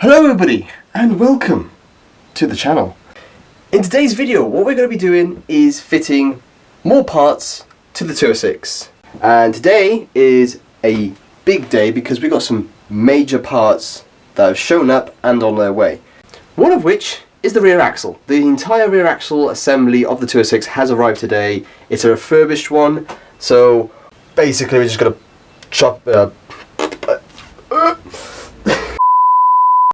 Hello everybody and welcome to the channel. In today's video what we're going to be doing is fitting more parts to the 206, and today is a big day because we've got some major parts that have shown up and on their way. One of which is the rear axle. The entire rear axle assembly of the 206 has arrived today. It's a refurbished one, so basically we're just going to chop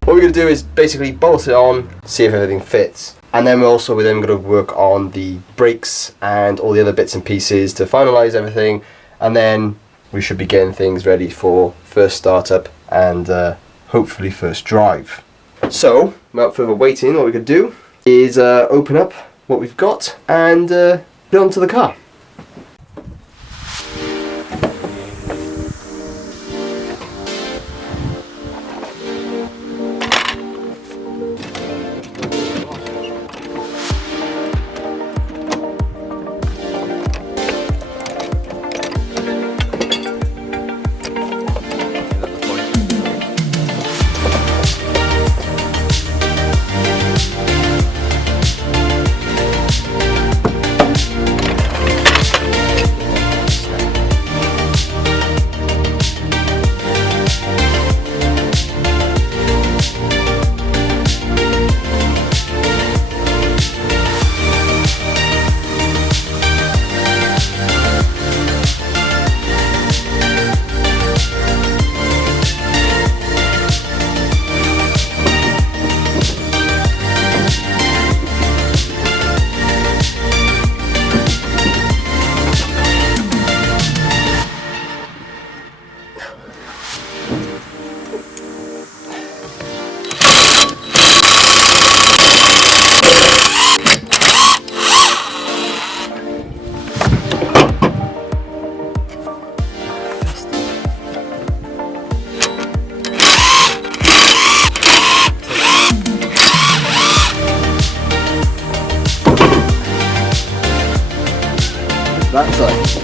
what we're going to do is basically bolt it on, see if everything fits, and then we're going to work on the brakes and all the other bits and pieces to finalise everything, and then we should be getting things ready for first startup and hopefully first drive. So without further waiting, what we could do is open up what we've got and put it onto the car. That side.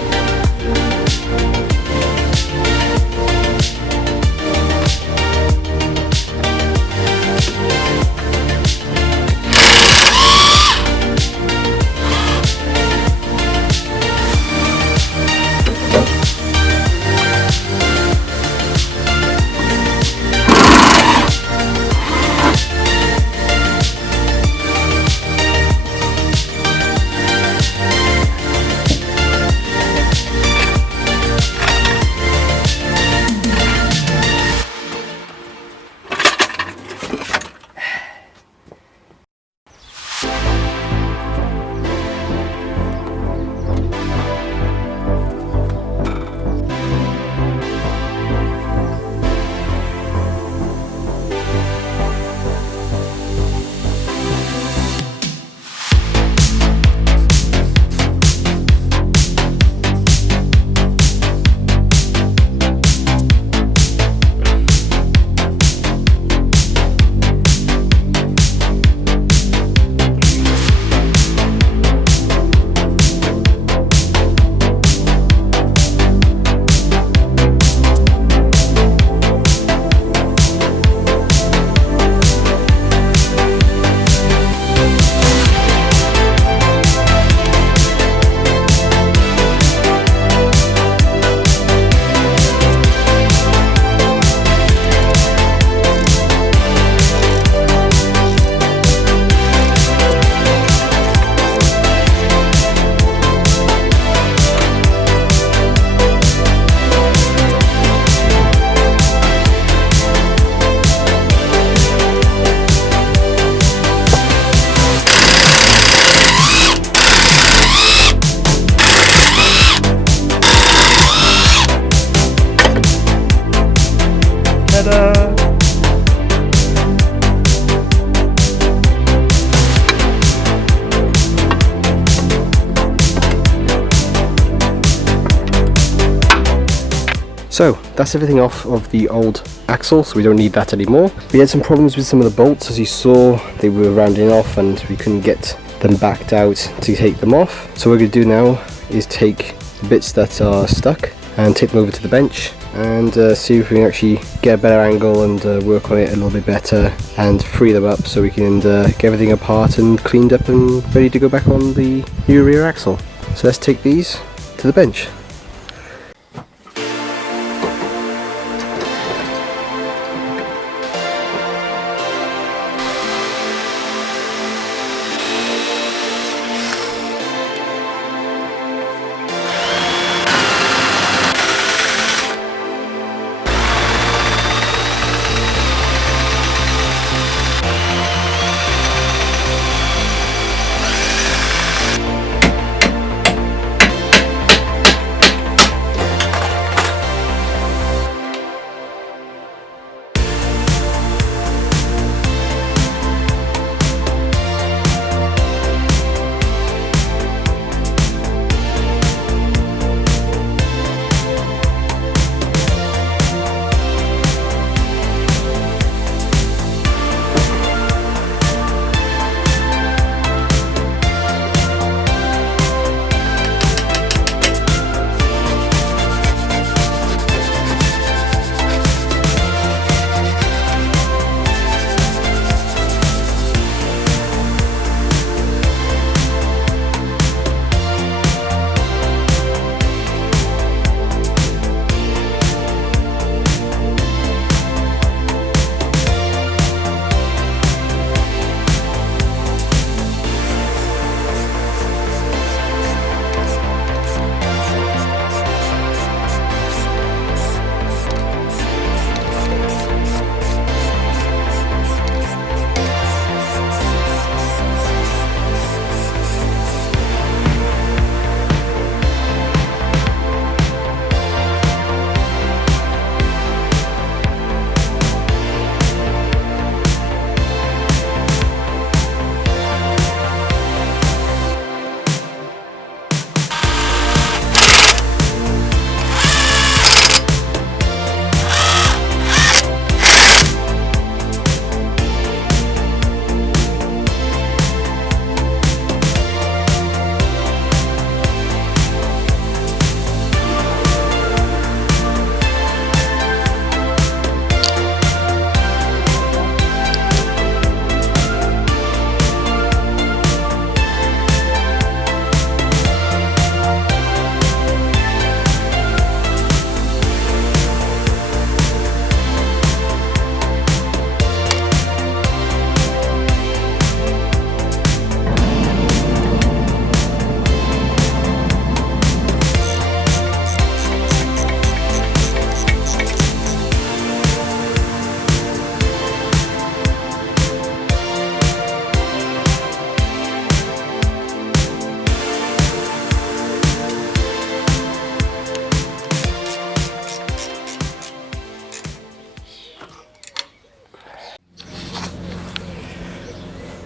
So that's everything off of the old axle, so we don't need that anymore. We had some problems with some of the bolts, as you saw. They were rounding off and we couldn't get them backed out to take them off. So what we're going to do now is take the bits that are stuck and take them over to the bench and see if we can actually get a better angle and work on it a little bit better and free them up so we can get everything apart and cleaned up and ready to go back on the new rear axle. So let's take these to the bench.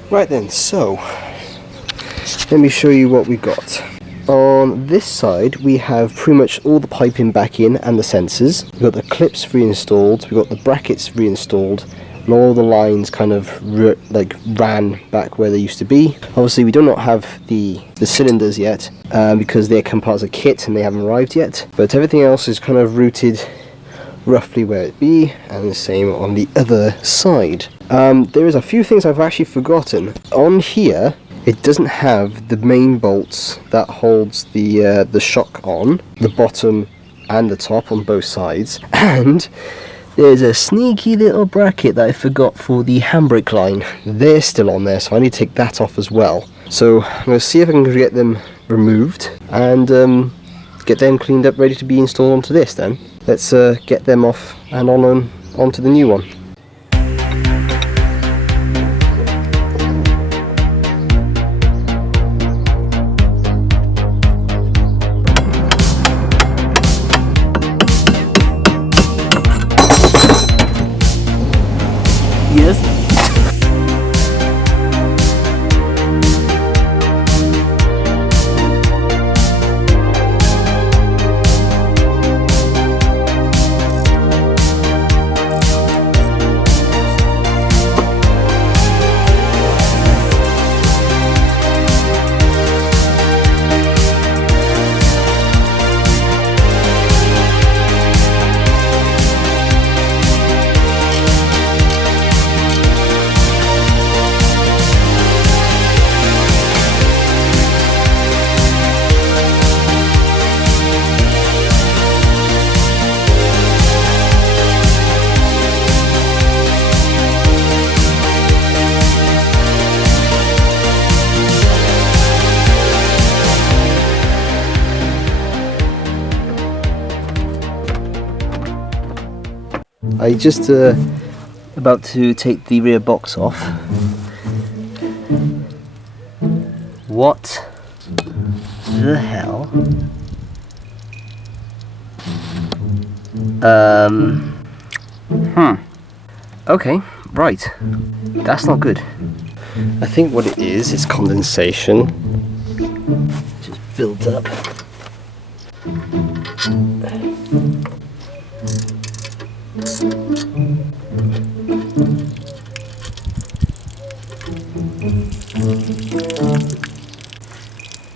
Right then, so let me show you what we got. On this side we have pretty much all the piping back in and the sensors. We've got the clips reinstalled, we've got the brackets reinstalled, and all the lines kind of ran back where they used to be. Obviously we do not have the cylinders yet because they come part as a kit and they haven't arrived yet, but everything else is kind of routed roughly where it be, and the same on the other side. There is a few things I've actually forgotten. On here it doesn't have the main bolts that holds the shock on, the bottom and the top on both sides, and there's a sneaky little bracket that I forgot for the handbrake line. They're still on there, so I need to take that off as well. So I'm going to see if I can get them removed and get them cleaned up, ready to be installed onto this then. Let's get them off and onto the new one. Yes. I just about to take the rear box off. What the hell? Okay, right. That's not good. I think what it is condensation. Just built up.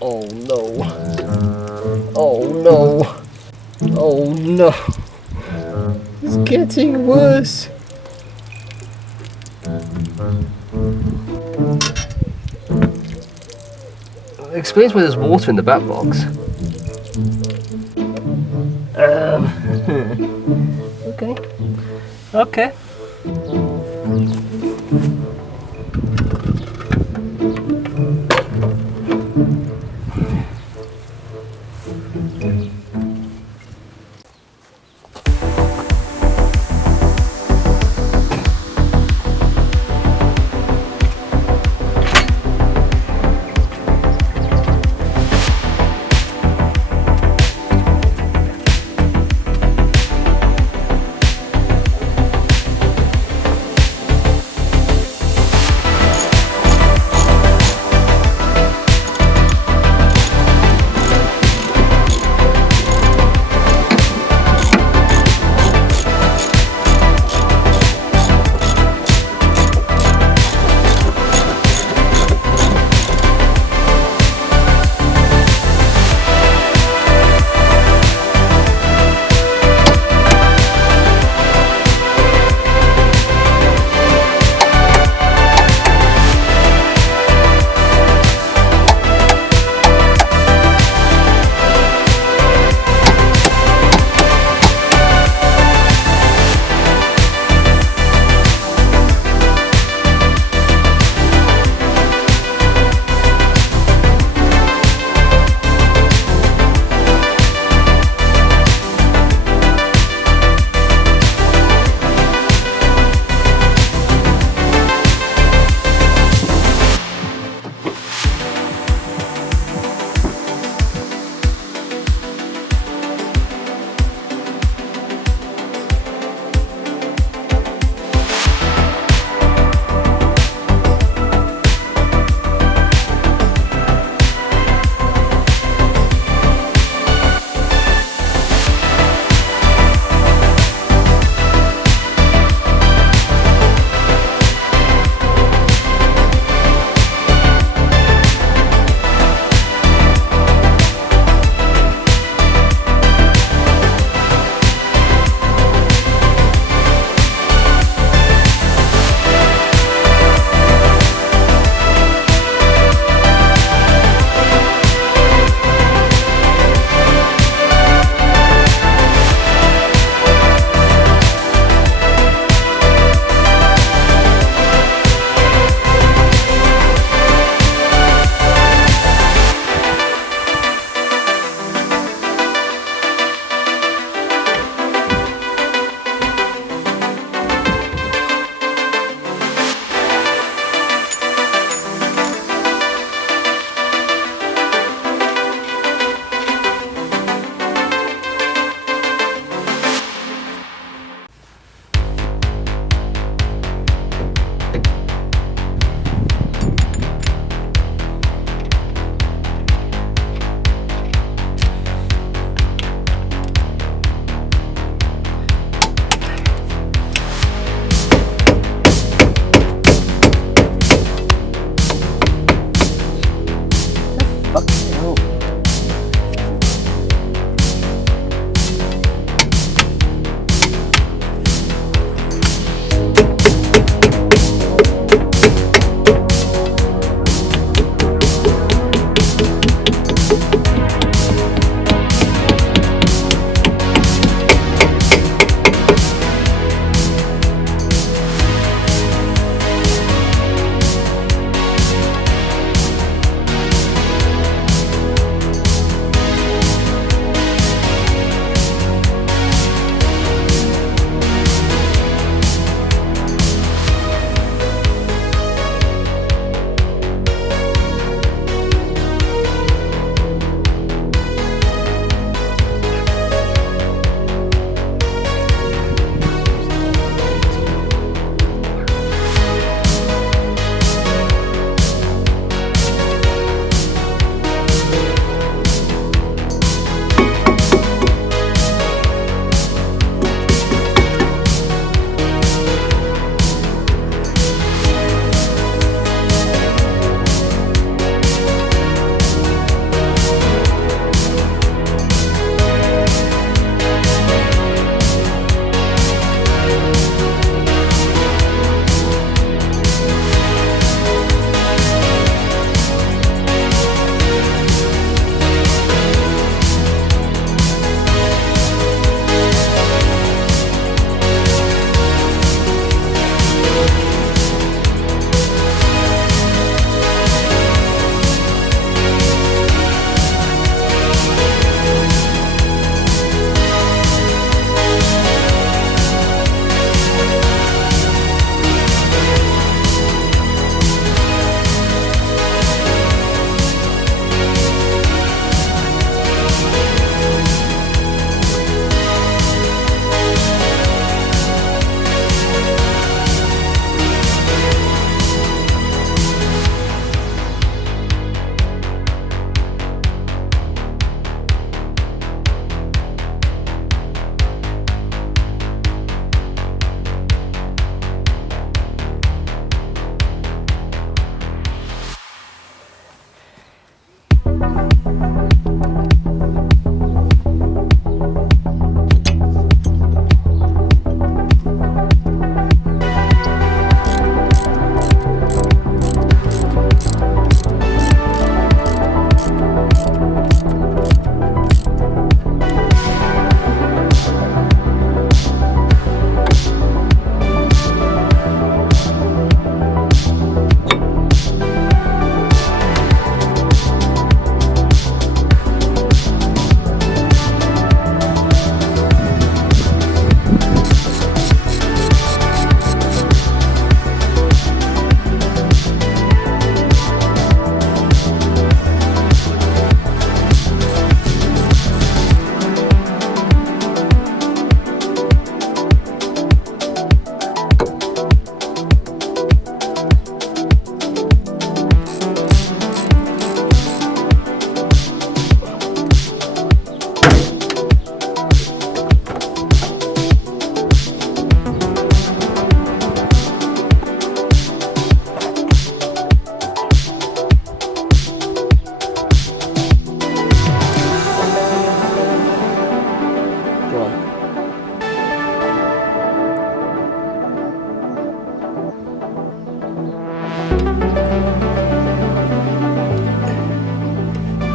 Oh no. Oh no. Oh no. It's getting worse. It explains why there's water in the back box. Okay. Okay.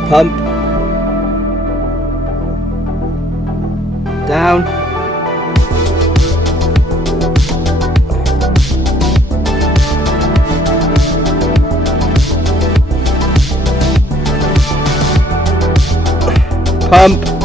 Pump. Down. Pump.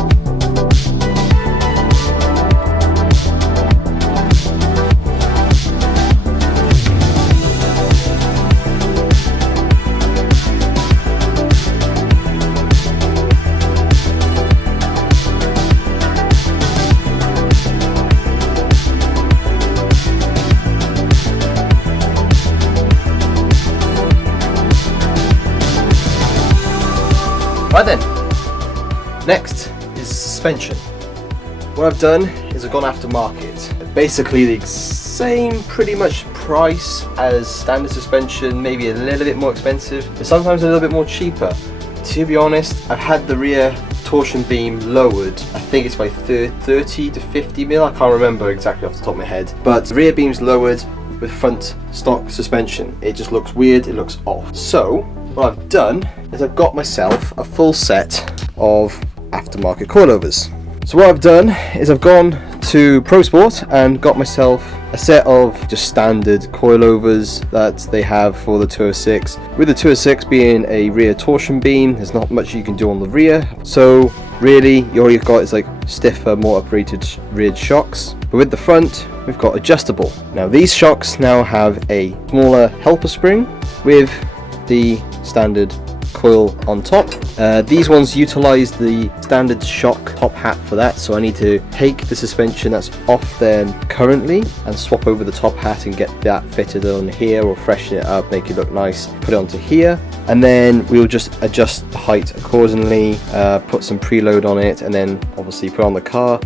Right then, next is suspension. What I've done is I've gone aftermarket. Basically the same pretty much price as standard suspension, maybe a little bit more expensive, but sometimes a little bit more cheaper. To be honest, I've had the rear torsion beam lowered, I think it's by 30 to 50 mil, I can't remember exactly off the top of my head, but the rear beam's lowered with front stock suspension. It just looks weird, it looks off. So what I've done is I've got myself a full set of aftermarket coilovers. So what I've done is I've gone to Pro Sport and got myself a set of just standard coilovers that they have for the 206. With the 206 being a rear torsion beam, there's not much you can do on the rear. So really, all you've got is like stiffer, more operated rear shocks. But with the front, we've got adjustable. Now these shocks now have a smaller helper spring with the standard coil on top. These ones utilize the standard shock top hat for that, so I need to take the suspension that's off there currently and swap over the top hat and get that fitted on here, or freshen it up, make it look nice, put it onto here, and then we'll just adjust the height accordingly, put some preload on it, and then obviously put on the car.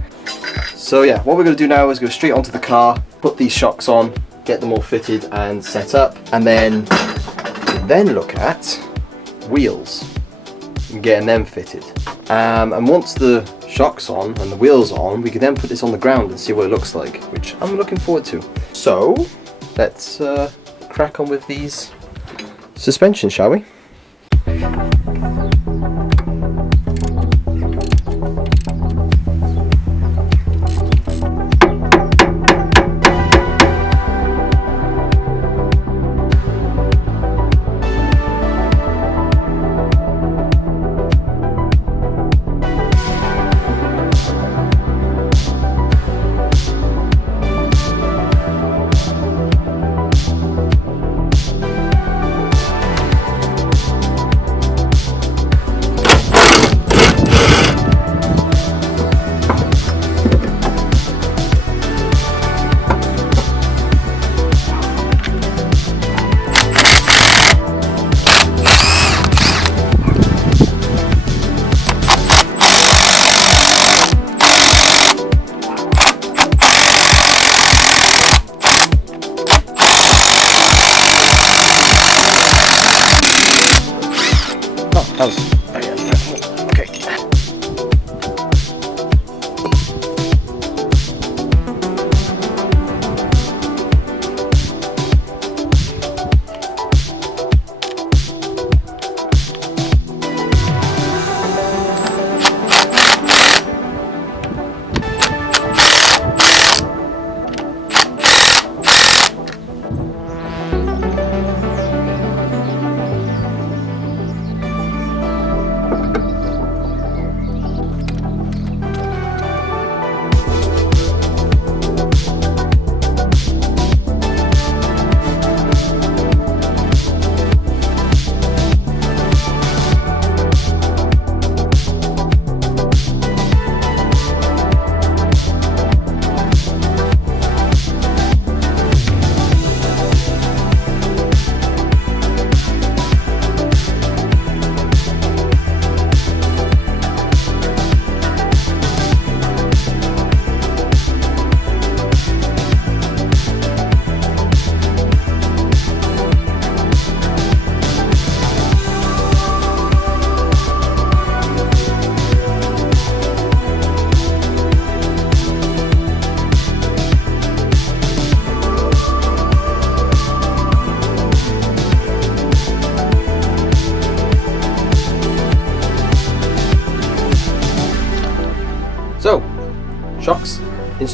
So yeah, what we're going to do now is go straight onto the car, put these shocks on, get them all fitted and set up, and then look at wheels and getting them fitted. And once the shock's on and the wheels on, we can then put this on the ground and see what it looks like, which I'm looking forward to. So let's crack on with these suspensions, shall we?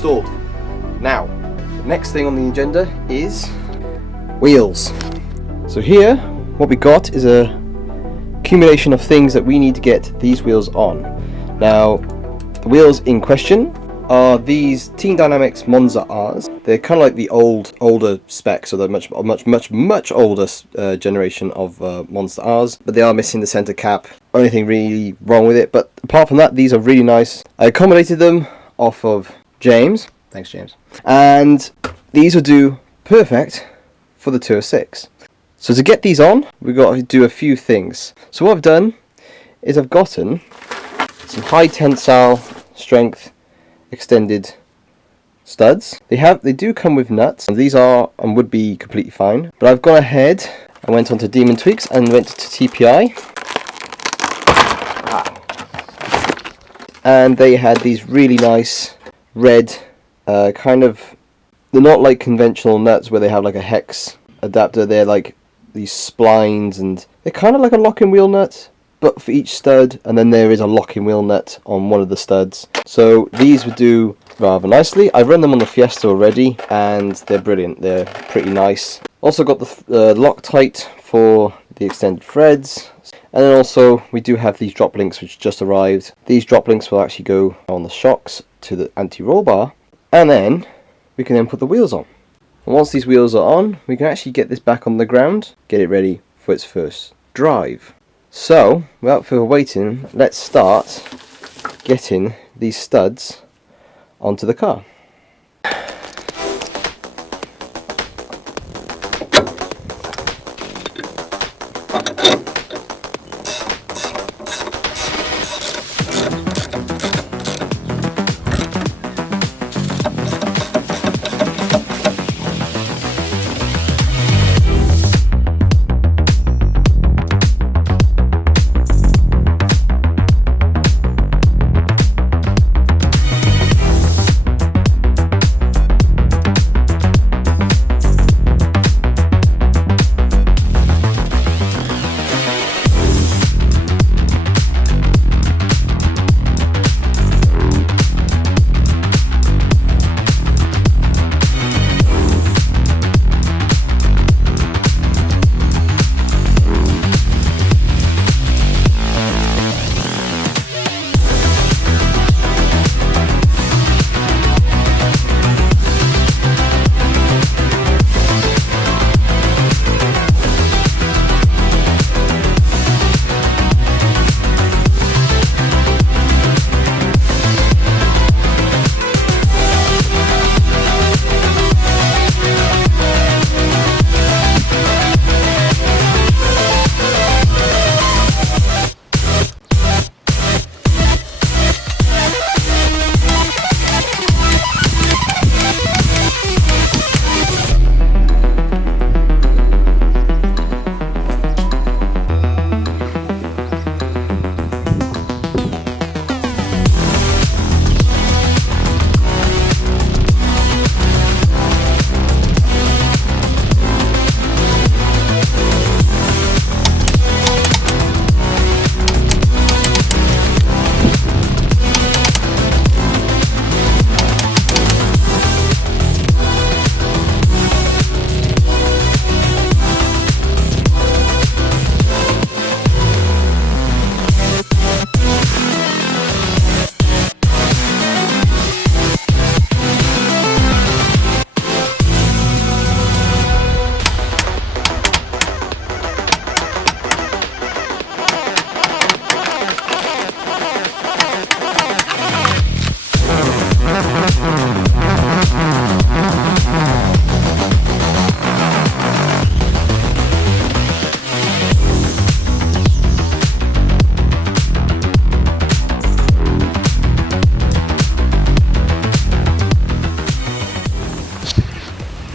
installed. Now, the next thing on the agenda is wheels. So here, what we got is a accumulation of things that we need to get these wheels on. Now, the wheels in question are these Team Dynamics Monza R's. They're kind of like the older specs, so they're much older generation of Monster R's, but they are missing the center cap. Only thing really wrong with it, but apart from that, these are really nice. I accommodated them off of James. Thanks, James. And these will do perfect for the 206. So to get these on, we've got to do a few things. So what I've done is I've gotten some high tensile strength extended studs. They do come with nuts, and these are and would be completely fine. But I've gone ahead and went on to Demon Tweaks and went to TPI. And they had these really nice red kind of, they're not like conventional nuts where they have like a hex adapter. They're like these splines, and they're kind of like a locking wheel nut, but for each stud, and then there is a locking wheel nut on one of the studs. So these would do rather nicely. I've run them on the Fiesta already, and they're brilliant. They're pretty nice. Also got the Loctite for the extended threads, and then also we do have these drop links which just arrived. These drop links will actually go on the shocks to the anti-roll bar, and then we can then put the wheels on. And once these wheels are on, we can actually get this back on the ground, get it ready for its first drive. So, without further waiting, let's start getting these studs onto the car.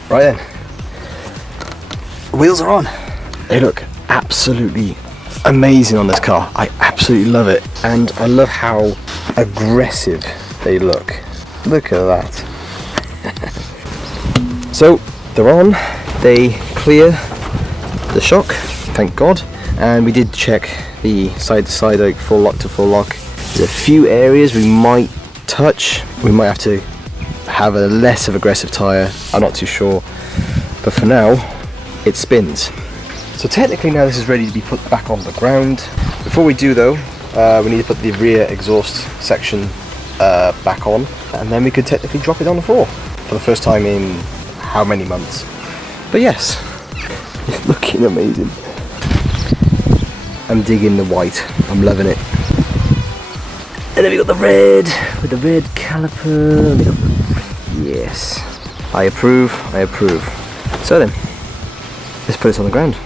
Right then, wheels are on. They look absolutely amazing on this car. I absolutely love it, and I love how aggressive they look. Look at that. So they're on, they clear the shock, thank God, and we did check the side to side, like full lock to full lock. There's a few areas we might touch, we might have to have a less of aggressive tyre, I'm not too sure, but for now it spins. So technically now this is ready to be put back on the ground. Before we do though, we need to put the rear exhaust section back on, and then we could technically drop it on the floor for the first time in how many months. But yes, it's looking amazing. I'm digging the white, I'm loving it. And then we got the red, with the red caliper. Yes, I approve, I approve. So then, let's put it on the ground.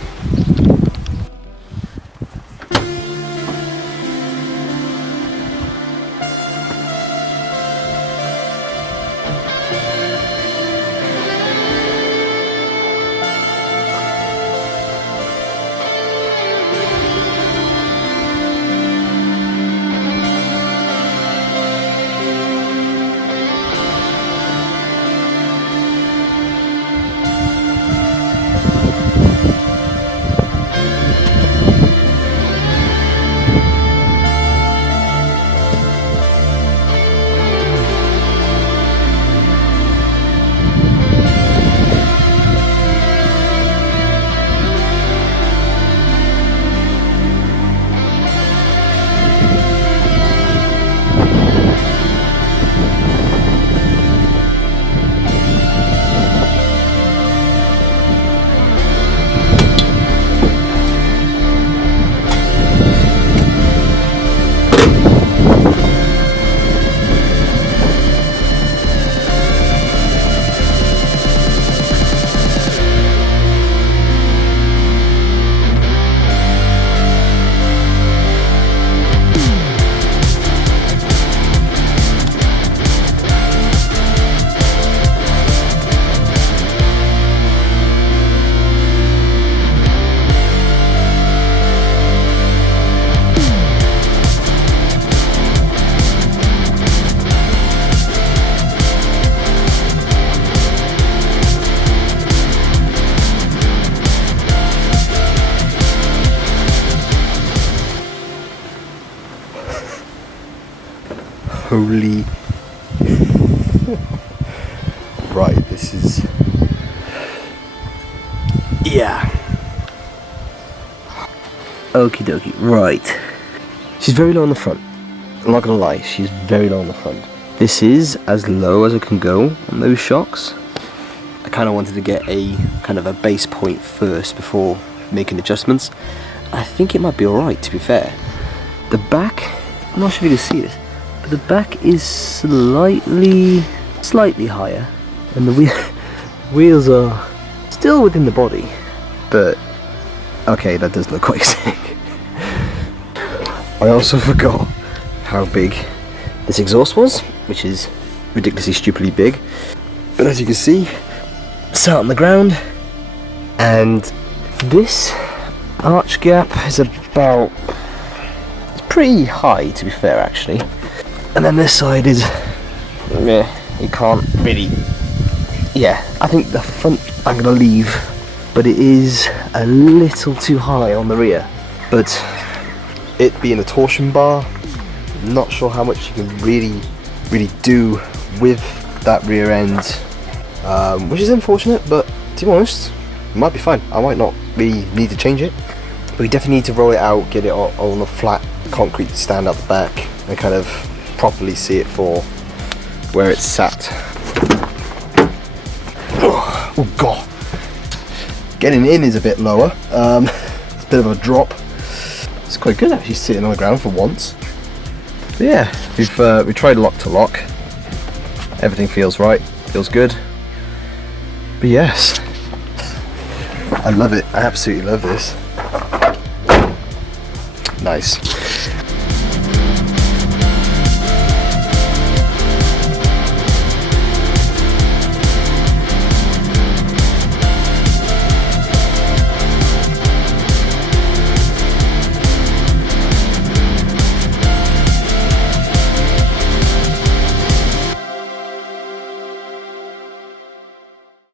Holy. Right, this is. Yeah. Okie dokie, right. She's very low on the front. I'm not gonna lie, she's very low on the front. This is as low as it can go on those shocks. I kind of wanted to get a kind of a base point first before making adjustments. I think it might be alright, to be fair. The back, I'm not sure if you can see this, but the back is slightly higher, and the wheels are still within the body, but okay, that does look quite sick. I also forgot how big this exhaust was, which is ridiculously stupidly big, but as you can see, it's out on the ground, and this arch gap is about, it's pretty high, to be fair, actually. And then this side is, yeah, you can't really, yeah, I think the front I'm gonna leave, but it is a little too high on the rear. But it being a torsion bar, not sure how much you can really do with that rear end, which is unfortunate, but to be honest, it might be fine. I might not really need to change it, but we definitely need to roll it out, get it on a flat concrete stand out the back, and kind of properly see it for where it's sat. Oh god, getting in is a bit lower. It's a bit of a drop. It's quite good actually sitting on the ground for once. But yeah, we tried lock to lock. Everything feels right, feels good. But yes, I love it. I absolutely love this. Nice.